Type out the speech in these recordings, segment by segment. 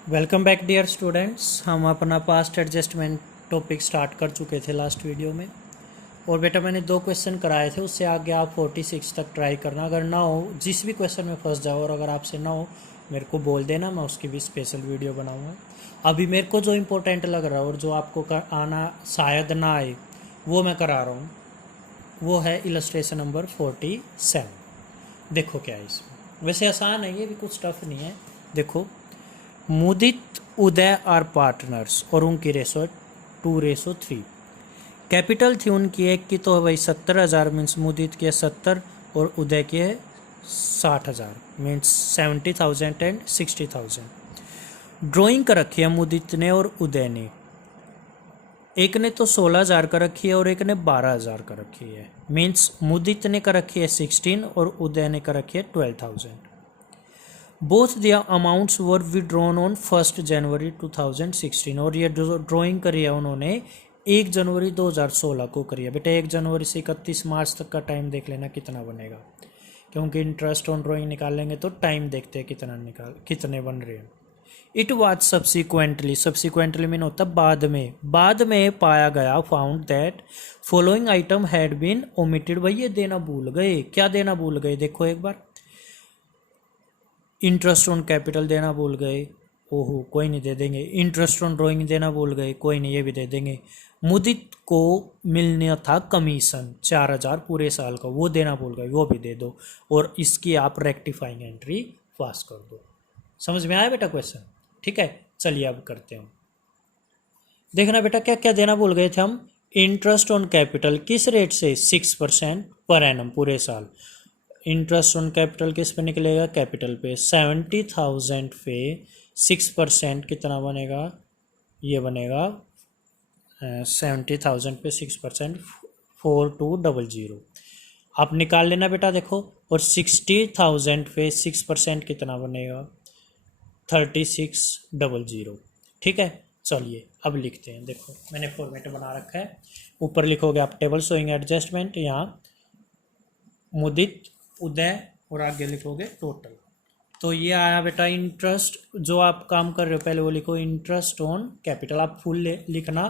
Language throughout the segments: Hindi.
Welcome back dear students. हम अपना पास्ट एडजस्टमेंट टॉपिक स्टार्ट कर चुके थे लास्ट वीडियो में। और बेटा मैंने 2 क्वेश्चन कराए थे, उससे आगे आप 46 तक ट्राई करना। अगर ना हो, जिस भी क्वेश्चन में फंस जाओ और अगर आपसे ना हो मेरे को बोल देना, मैं उसकी भी स्पेशल वीडियो बनाऊंगा। अभी मेरे को जो इम्पोर्टेंट लग रहा है और जो आपको आना शायद ना आए वो मैं करा रहा हूँ, वो है इलस्ट्रेशन नंबर 47। देखो क्या है इसमें, वैसे आसान है, ये भी कुछ टफ नहीं है। देखो, मुदित उदय आर पार्टनर्स और उनकी रेशो 2:3। कैपिटल थी उनकी एक की तो भाई 70,000, मीन्स मुदित की है 70 और उदय की है 60,000, मीन्स 70,000 एंड 60,000। ड्राइंग कर रखी है मुदित ने और उदय ने। एक ने तो 16,000 कर रखी है और एक ने 12,000 कर रखी है, मीन्स मुदित ने कर रखी है 16 और उदय ने कर रखी है 12,000। Both their amounts were withdrawn on 1 January 2016। और ये जो ड्राइंग करी है उन्होंने 1 जनवरी 2016 को करी है। बेटा 1 जनवरी से 31 मार्च तक का टाइम देख लेना कितना बनेगा, क्योंकि इंटरेस्ट ऑन ड्राइंग निकालेंगे तो टाइम देखते हैं कितने बन रहे हैं। इट वाज सब्सिक्वेंटली मीन होता बाद में पाया गया, found that following item had been omitted. भाई ये देना भूल गए, क्या देना भूल गए देखो एक बार। इंटरेस्ट ऑन कैपिटल देना भूल गए, ओहो कोई नहीं, दे देंगे। इंटरेस्ट ऑन ड्राइंग देना भूल गए, कोई नहीं, ये भी दे देंगे। मुदित को मिलने था कमीशन 4,000 पूरे साल का, वो देना भूल गए, वो भी दे दो। और इसकी आप रेक्टिफाइंग एंट्री पास कर दो। समझ में आया बेटा क्वेश्चन? ठीक है, चलिए अब करते हैं। देखना बेटा क्या क्या देना भूल गए थे हम। इंटरेस्ट ऑन कैपिटल किस रेट से? 6% पर एनम पूरे साल। इंटरेस्ट ऑन कैपिटल किस पे निकलेगा? कैपिटल पे। 70,000 पे 6% कितना बनेगा? ये बनेगा 70,000 पे 6% 4200। आप निकाल लेना बेटा देखो। और 60,000 पे 6% कितना बनेगा? 3600। ठीक है, चलिए अब लिखते हैं। देखो मैंने फॉर्मेट बना रखा है, ऊपर लिखोगे आप टेबल शोइंग एडजस्टमेंट, यहाँ मुदित उदय और आगे लिखोगे टोटल। तो ये आया बेटा इंटरेस्ट। जो आप काम कर रहे हो पहले वो लिखो, इंटरेस्ट ऑन कैपिटल। आप फुल लिखना,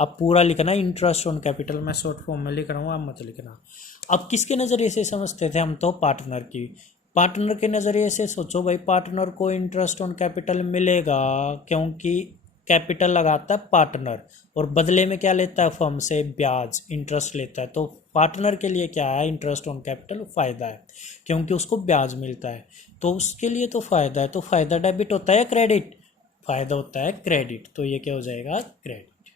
आप पूरा लिखना इंटरेस्ट ऑन कैपिटल। मैं शॉर्ट फॉर्म में लिख रहा हूँ, आप मत लिखना। अब किसके नज़रिए से समझते थे हम? तो पार्टनर की। पार्टनर के नज़रिए से सोचो भाई, पार्टनर को इंटरेस्ट ऑन कैपिटल मिलेगा क्योंकि कैपिटल लगाता है पार्टनर और बदले में क्या लेता है? फर्म से ब्याज, इंटरेस्ट लेता है। तो पार्टनर के लिए क्या है? इंटरेस्ट ऑन कैपिटल फ़ायदा है, क्योंकि उसको ब्याज मिलता है, तो उसके लिए तो फ़ायदा है। तो फ़ायदा डेबिट होता है क्रेडिट? फ़ायदा होता है क्रेडिट, तो ये क्या हो जाएगा? क्रेडिट।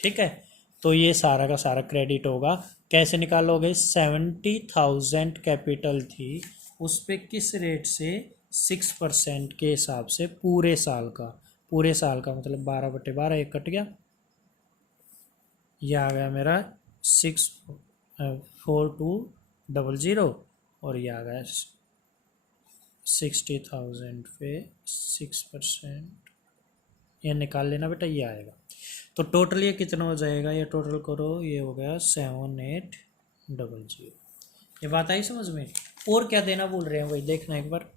ठीक है, तो ये सारा का सारा क्रेडिट होगा। कैसे निकालोगे? 70,000 कैपिटल थी, उस पर किस रेट से? 6% के हिसाब से पूरे साल का। पूरे साल का मतलब 12/12, एक कट गया, ये आ गया मेरा 64200। और ये आ गया 60,000 पे 6%, ये निकाल लेना बेटा, ये आएगा। तो टोटल ये कितना हो जाएगा? ये टोटल करो, ये हो गया 7800। ये बात आई समझ में? और क्या देना बोल रहे हैं भाई, देखना एक बार।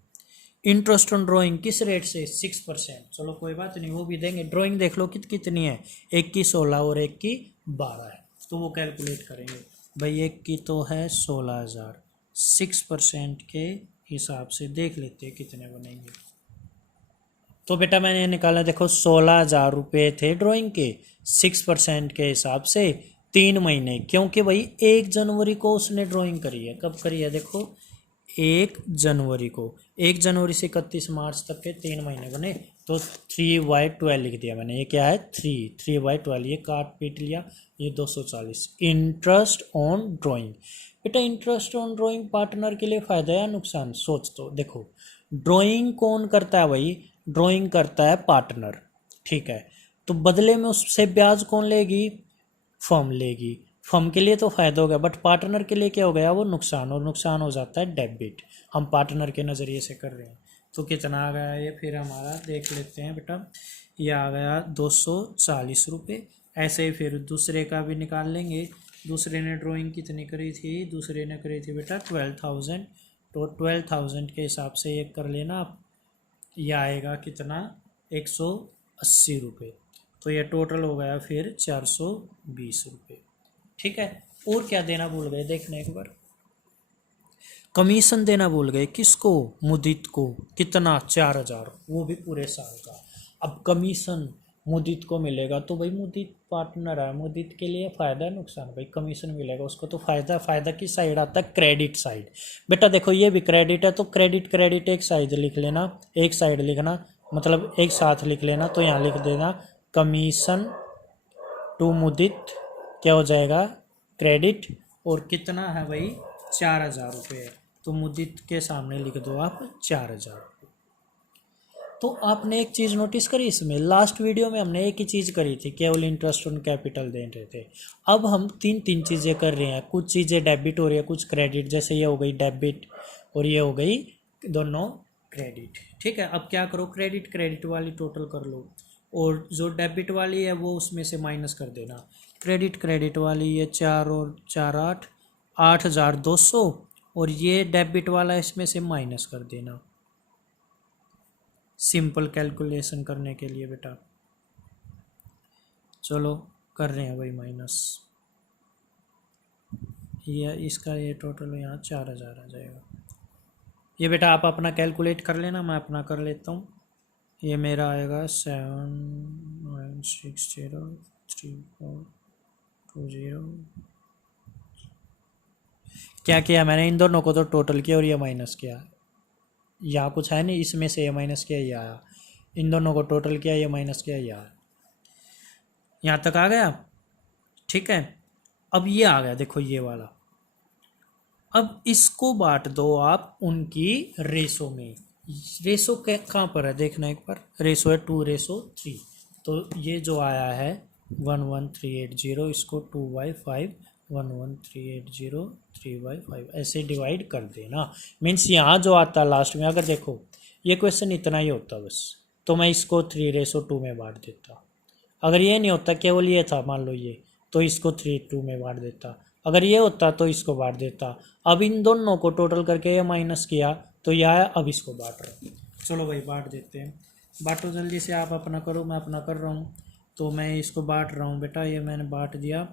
इंटरेस्ट ऑन ड्राइंग किस रेट से? 6%। चलो कोई बात नहीं, वो भी देंगे। ड्राइंग देख लो कितनी है, एक की 16 और एक की 12 है, तो वो कैलकुलेट करेंगे। भाई एक की तो है 16,000, 6% के हिसाब से देख लेते हैं कितने बनेंगे। तो बेटा मैंने निकाला, देखो 16,000 रुपये थे ड्राइंग के, 6% के हिसाब से 3 महीने, क्योंकि भाई 1 जनवरी को उसने ड्राइंग करी है। कब करी है? देखो 1 जनवरी को, 1 जनवरी से 31 मार्च तक के 3 महीने बने, तो 3/12 लिख दिया मैंने। ये क्या है? 3/12, ये काट पीट लिया, ये 240। Interest on drawing. बेटा इंटरेस्ट ऑन ड्राइंग पार्टनर के लिए फ़ायदा या नुकसान? सोच तो देखो, ड्राइंग कौन करता है भाई? ड्राइंग करता है पार्टनर, ठीक है। तो बदले में उससे ब्याज कौन लेगी? फर्म लेगी। फर्म के लिए तो फायदा हो गया, बट पार्टनर के लिए क्या हो गया? वो नुकसान, और नुकसान हो जाता है डेबिट। हम पार्टनर के नज़रिए से कर रहे हैं, तो कितना आ गया ये? फिर हमारा देख लेते हैं बेटा, ये आ गया 240 रुपये। ऐसे ही फिर दूसरे का भी निकाल लेंगे। दूसरे ने ड्राइंग कितनी करी थी? दूसरे ने करी थी बेटा 12,000, तो 12,000 के हिसाब से ये कर लेना आप। ये आएगा कितना? 180 रुपये। तो ये टोटल हो गया फिर 420 रुपये। ठीक है, और क्या देना भूल गए देखना एक बार। कमीशन देना भूल गए, किसको? मुदित को। कितना? 4,000, वो भी पूरे साल का। अब कमीशन मुदित को मिलेगा तो भाई मुदित पार्टनर है, मुदित के लिए फायदा है नुकसान? भाई कमीशन मिलेगा उसको तो फायदा। फायदा की साइड आता है क्रेडिट साइड। बेटा देखो ये भी क्रेडिट है तो क्रेडिट क्रेडिट एक साइड लिख लेना, एक साइड लिखना, मतलब एक साथ लिख लेना। तो यहाँ लिख देना कमीशन टू मुदित, क्या हो जाएगा? क्रेडिट। और कितना है भाई? 4,000 रुपये। तो मुदित के सामने लिख दो आप 4,000। तो आपने एक चीज़ नोटिस करी इसमें, लास्ट वीडियो में हमने एक ही चीज़ करी थी, केवल इंटरेस्ट ऑन कैपिटल दे रहे थे। अब हम तीन तीन चीज़ें कर रहे हैं, कुछ चीज़ें डेबिट हो रही है, कुछ क्रेडिट। जैसे ये हो गई डेबिट और ये हो गई दोनों क्रेडिट। ठीक है, अब क्या करो, क्रेडिट क्रेडिट वाली टोटल कर लो और जो डेबिट वाली है वो उसमें से माइनस कर देना। क्रेडिट क्रेडिट वाली ये 4 और 4 8, 8,200, और ये डेबिट वाला इसमें से माइनस कर देना सिंपल कैलकुलेशन करने के लिए बेटा। चलो कर रहे हैं भाई माइनस। ये इसका ये टोटल यहाँ 4,000 आ जाएगा। ये बेटा आप अपना कैलकुलेट कर लेना, मैं अपना कर लेता हूँ। ये मेरा आएगा 7,960,3420। क्या किया मैंने? इन दोनों को तो टोटल किया और ये माइनस किया। यहाँ कुछ है नहीं, इसमें से ये माइनस किया, ये आया। इन दोनों को टोटल किया, ये माइनस किया, ये आया। यहाँ तक आ गया। ठीक है, अब ये आ गया, देखो ये वाला। अब इसको बांट दो आप उनकी रेशो में। रेशो कहाँ पर है देखना एक बार। रेशो है 2:3। तो ये जो आया है 11,380, इसको 2/5, 11,380, 3/5 ऐसे डिवाइड कर देना। मीन्स यहाँ जो आता है लास्ट में, अगर देखो ये क्वेश्चन इतना ही होता बस, तो मैं इसको 3:2 में बांट देता। अगर ये नहीं होता, केवल ये था मान लो ये, तो इसको 3:2 में बांट देता। अगर ये होता तो इसको बांट देता। अब इन दोनों को टोटल करके ये माइनस किया तो यह आया, अब इसको बांट रहा हूँ। चलो भाई बांट देते हैं। बांटो जल्दी से, आप अपना करो, मैं अपना कर रहा हूँ। तो मैं इसको बांट रहा हूँ बेटा, ये मैंने बांट दिया।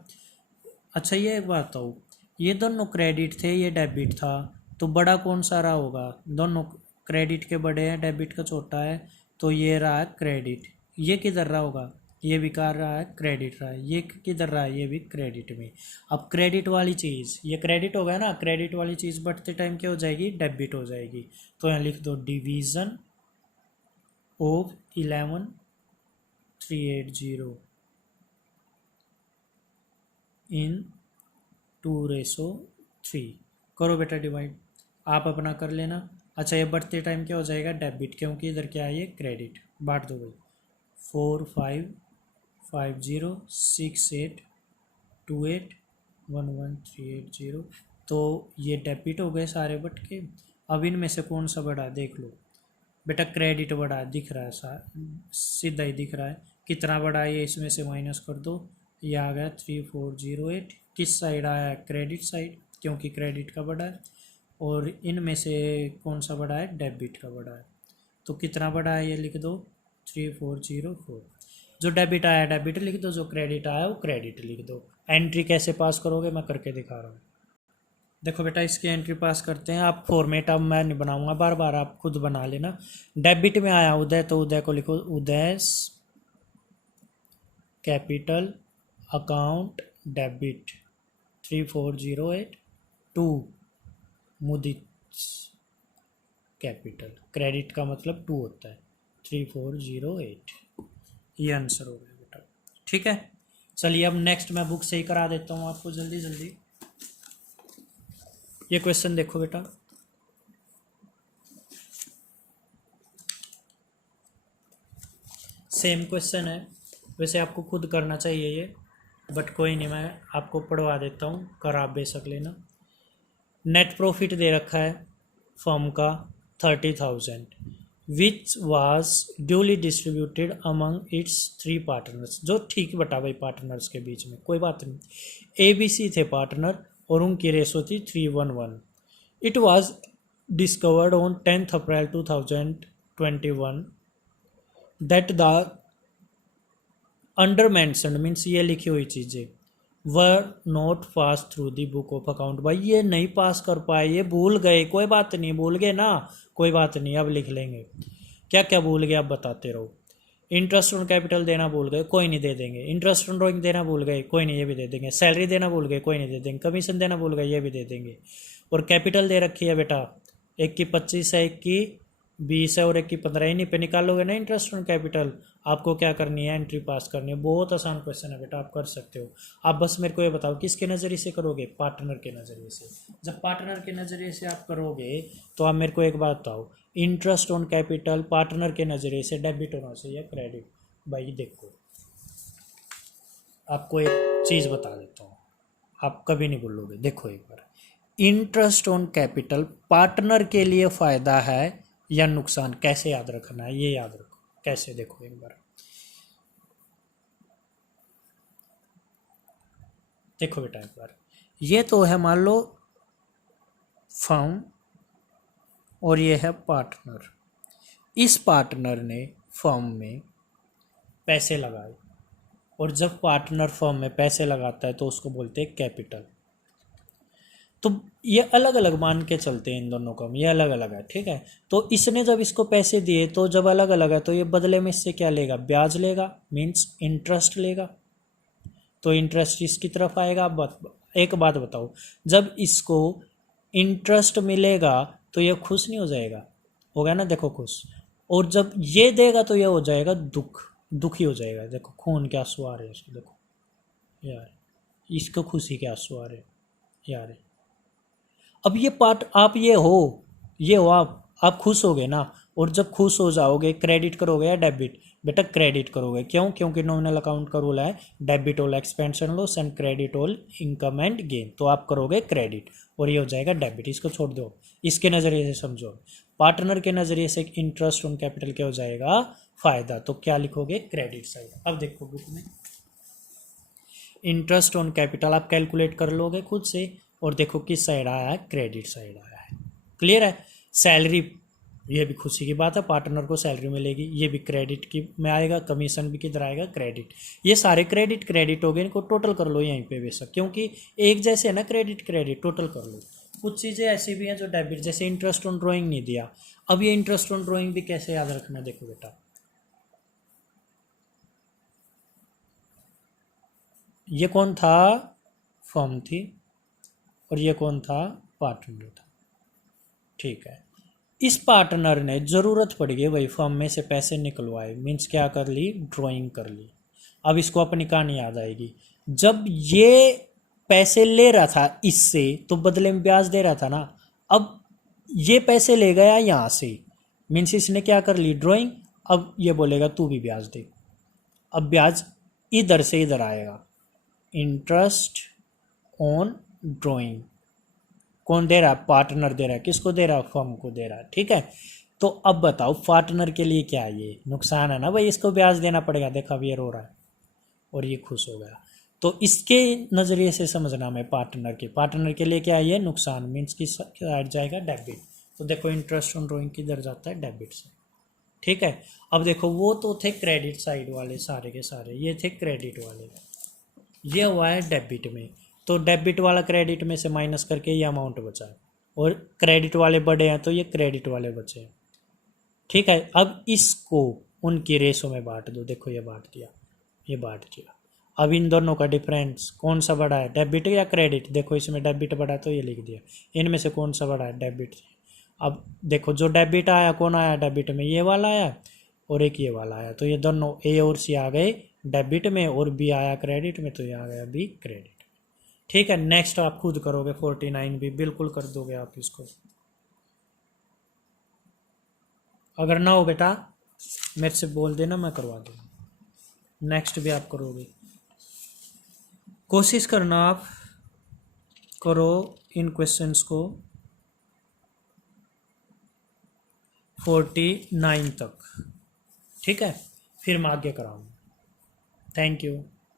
अच्छा ये एक बात बताओ, ये दोनों क्रेडिट थे, ये डेबिट था, तो बड़ा कौन सा रहा होगा? दोनों क्रेडिट के बड़े हैं, डेबिट का छोटा है, तो ये रहा है क्रेडिट। ये किधर रहा होगा? ये बेकार रहा है, क्रेडिट रहा है। ये किधर रहा है? ये भी क्रेडिट में। अब क्रेडिट वाली चीज़, ये क्रेडिट होगा ना, क्रेडिट वाली चीज़ बढ़ते टाइम क्या हो जाएगी? डेबिट हो जाएगी। तो यहाँ लिख दो डिवीज़न ऑफ 11,380 इन 2:3। करो बेटा डिवाइड, आप अपना कर लेना। अच्छा ये बढ़ते टाइम क्या हो जाएगा? डेबिट, क्योंकि इधर क्या है? ये क्रेडिट। बांट दो भाई। 4,5,50,68,28,11,380। तो ये डेबिट हो गए सारे बट के। अब इनमें से कौन सा बड़ा है देख लो बेटा। क्रेडिट बड़ा है, दिख रहा है, सीधा ही दिख रहा है। कितना बड़ा है ये? इसमें से माइनस कर दो, ये आ गया 3,408। किस साइड आया है? क्रेडिट साइड, क्योंकि क्रेडिट का बड़ा है। और इनमें से कौन सा बड़ा है? डेबिट का बड़ा है। तो कितना बड़ा है ये लिख दो, 3,404। जो डेबिट आया डेबिट लिख दो, जो क्रेडिट आया वो क्रेडिट लिख दो। एंट्री कैसे पास करोगे मैं करके दिखा रहा हूँ। देखो बेटा इसकी एंट्री पास करते हैं। आप फॉर्मेट अब मैं नहीं बनाऊंगा, बार बार आप खुद बना लेना। डेबिट में आया उदय, तो उदय को लिखो Uday capital account debit 3,408 to Mudit capital. Credit का मतलब 2 होता है, 3,408। ये आंसर हो गया बेटा। ठीक है, चलिए अब नेक्स्ट मैं बुक से ही करा देता हूँ आपको जल्दी जल्दी। ये क्वेश्चन देखो बेटा, सेम क्वेश्चन है, वैसे आपको खुद करना चाहिए ये, बट कोई नहीं, मैं आपको पढ़वा देता हूँ, कर आप बेशक लेना। नेट प्रॉफिट दे रखा है फर्म का 30,000, which was duly distributed among it's 3 partners. जो ठीक बटा भाई पार्टनर्स के बीच में, कोई बात नहीं। ABC थे पार्टनर और उनकी रेशो थी 3:1। It was discovered on 10th April 2021 that the under mentioned means ये लिखी हुई चीज़ें were not pass through the book of account. भाई ये नहीं पास कर पाए, ये भूल गए, कोई बात नहीं, भूल गए ना, कोई बात नहीं, अब लिख लेंगे। क्या क्या भूल गए आप बताते रहो। इंटरेस्ट ऑन कैपिटल देना भूल गए, कोई नहीं, दे देंगे। इंटरेस्ट ऑन ड्राइंग देना भूल गए, कोई नहीं, ये भी दे देंगे। सैलरी देना भूल गए, कोई नहीं, दे देंगे। कमीशन देना भूल गए, ये भी दे देंगे। और कैपिटल दे रखी है बेटा, एक की 25 है, एक की 20 है और एक की 15। इन्हीं पे निकालोगे ना इंटरेस्ट ऑन कैपिटल। आपको क्या करनी है, एंट्री पास करनी है। बहुत आसान क्वेश्चन है बेटा, आप कर सकते हो। आप बस मेरे को ये बताओ किसके नज़रिए से करोगे, पार्टनर के नज़रिए से। जब पार्टनर के नज़रिए से आप करोगे तो आप मेरे को एक बात बताओ, इंटरेस्ट ऑन कैपिटल पार्टनर के नज़रिए से डेबिट होना चाहिए या क्रेडिट। भाई देखो, आपको एक चीज़ बता देता हूँ, आप कभी नहीं भूलोगे। देखो एक बार, इंटरेस्ट ऑन कैपिटल पार्टनर के लिए फ़ायदा है या नुकसान, कैसे याद रखना है, ये याद रखो। कैसे, देखो एक बार, देखो बेटा एक बार, ये तो है मान लो फर्म और ये है पार्टनर। इस पार्टनर ने फर्म में पैसे लगाए, और जब पार्टनर फर्म में पैसे लगाता है तो उसको बोलते हैं कैपिटल। तो ये अलग अलग मान के चलते हैं इन दोनों का, ये अलग अलग है, ठीक है। तो इसने जब इसको पैसे दिए तो जब अलग अलग है तो ये बदले में इससे क्या लेगा, ब्याज लेगा, मीन्स इंटरेस्ट लेगा। तो इंटरेस्ट इसकी तरफ आएगा। एक बात बताओ, जब इसको इंटरेस्ट मिलेगा तो ये खुश नहीं हो जाएगा, होगा ना, देखो खुश। और जब ये देगा तो ये हो जाएगा दुखी हो जाएगा। देखो खून के आंसू आ रहे हैं इसको, देखो यार, इसको खुशी के आंसू आ रहे हैं यार। अब ये पार्ट आप ये हो आप खुश हो गए ना। और जब खुश हो जाओगे क्रेडिट करोगे या डेबिट, बेटा क्रेडिट करोगे। क्यों, क्योंकि नॉमिनल अकाउंट का रूल है debit all expansion loss and credit all income and gain. तो आप करोगे क्रेडिट और ये हो जाएगा डेबिट। इसको छोड़ दो, इसके नज़रिए से समझो। पार्टनर के नज़रिए से इंटरेस्ट ऑन कैपिटल क्या हो जाएगा, फायदा। तो क्या लिखोगे, क्रेडिट साइड। अब देखो बुक में इंटरेस्ट ऑन कैपिटल आप कैलकुलेट कर लोगे खुद से, और देखो किस साइड आया है, क्रेडिट साइड आया है। क्लियर है। सैलरी, ये भी खुशी की बात है, पार्टनर को सैलरी मिलेगी, ये भी क्रेडिट की में आएगा। कमीशन भी किधर आएगा, क्रेडिट। ये सारे क्रेडिट क्रेडिट हो गए, इनको टोटल कर लो यहीं पे बेशक, क्योंकि एक जैसे है ना, क्रेडिट क्रेडिट टोटल कर लो। कुछ चीज़ें ऐसी भी हैं जो डेबिट, जैसे इंटरेस्ट ऑन ड्राइंग नहीं दिया। अब ये इंटरेस्ट ऑन ड्राइंग भी कैसे याद रखना, देखो बेटा, ये कौन था, फर्म थी, और ये कौन था, पार्टनर था, ठीक है। इस पार्टनर ने ज़रूरत पड़ गई भाई फर्म में से पैसे निकलवाए, मीन्स क्या कर ली, ड्राइंग कर ली। अब इसको अपनी कहानी याद आएगी। जब ये पैसे ले रहा था इससे तो बदले में ब्याज दे रहा था ना। अब ये पैसे ले गया यहाँ से, मीन्स इसने क्या कर ली, ड्राइंग। अब ये बोलेगा तू भी ब्याज दे। अब ब्याज इधर से इधर आएगा, इंटरेस्ट ऑन ड्राइंग। कौन दे रहा है, पार्टनर दे रहा है। किसको दे रहा है, फर्म को दे रहा है, ठीक है। तो अब बताओ पार्टनर के लिए क्या है, ये नुकसान है ना भाई, इसको ब्याज देना पड़ेगा। देखा, अब ये रो रहा है और ये खुश हो गया। तो इसके नज़रिए से समझना मैं, पार्टनर के लिए क्या है, ये नुकसान, मीन्स की साइड जाएगा डेबिट। तो देखो इंटरेस्ट ऑन ड्राइंग किधर जाता है, डेबिट से, ठीक है। अब देखो वो तो थे क्रेडिट साइड वाले सारे के सारे, ये थे क्रेडिट वाले, ये हुआ है डेबिट में। तो डेबिट वाला क्रेडिट में से माइनस करके ये अमाउंट बचा है, और क्रेडिट वाले बड़े हैं तो ये क्रेडिट वाले बचे हैं, ठीक है। अब इसको उनकी रेशो में बांट दो। देखो ये बांट दिया, ये बांट दिया। अब इन दोनों का डिफरेंस कौन सा बड़ा है, डेबिट या क्रेडिट। देखो इसमें डेबिट बड़ा है तो ये लिख दिया। इनमें से कौन सा बड़ा है, डेबिट। अब देखो जो डेबिट आया, कौन आया डेबिट में, ये वाला आया और एक ये वाला आया। तो ये दोनों ए और सी आ गए डेबिट में, और बी आया क्रेडिट में, तो ये आ गया बी क्रेडिट, ठीक है। नेक्स्ट आप खुद करोगे, 49 भी बिल्कुल कर दोगे आप इसको। अगर ना हो बेटा मेरे से बोल देना, मैं करवा दूँगा। नेक्स्ट भी आप करोगे, कोशिश करना आप करो इन क्वेश्चंस को 49 तक, ठीक है। फिर मैं आगे कराऊंगा। Thank you.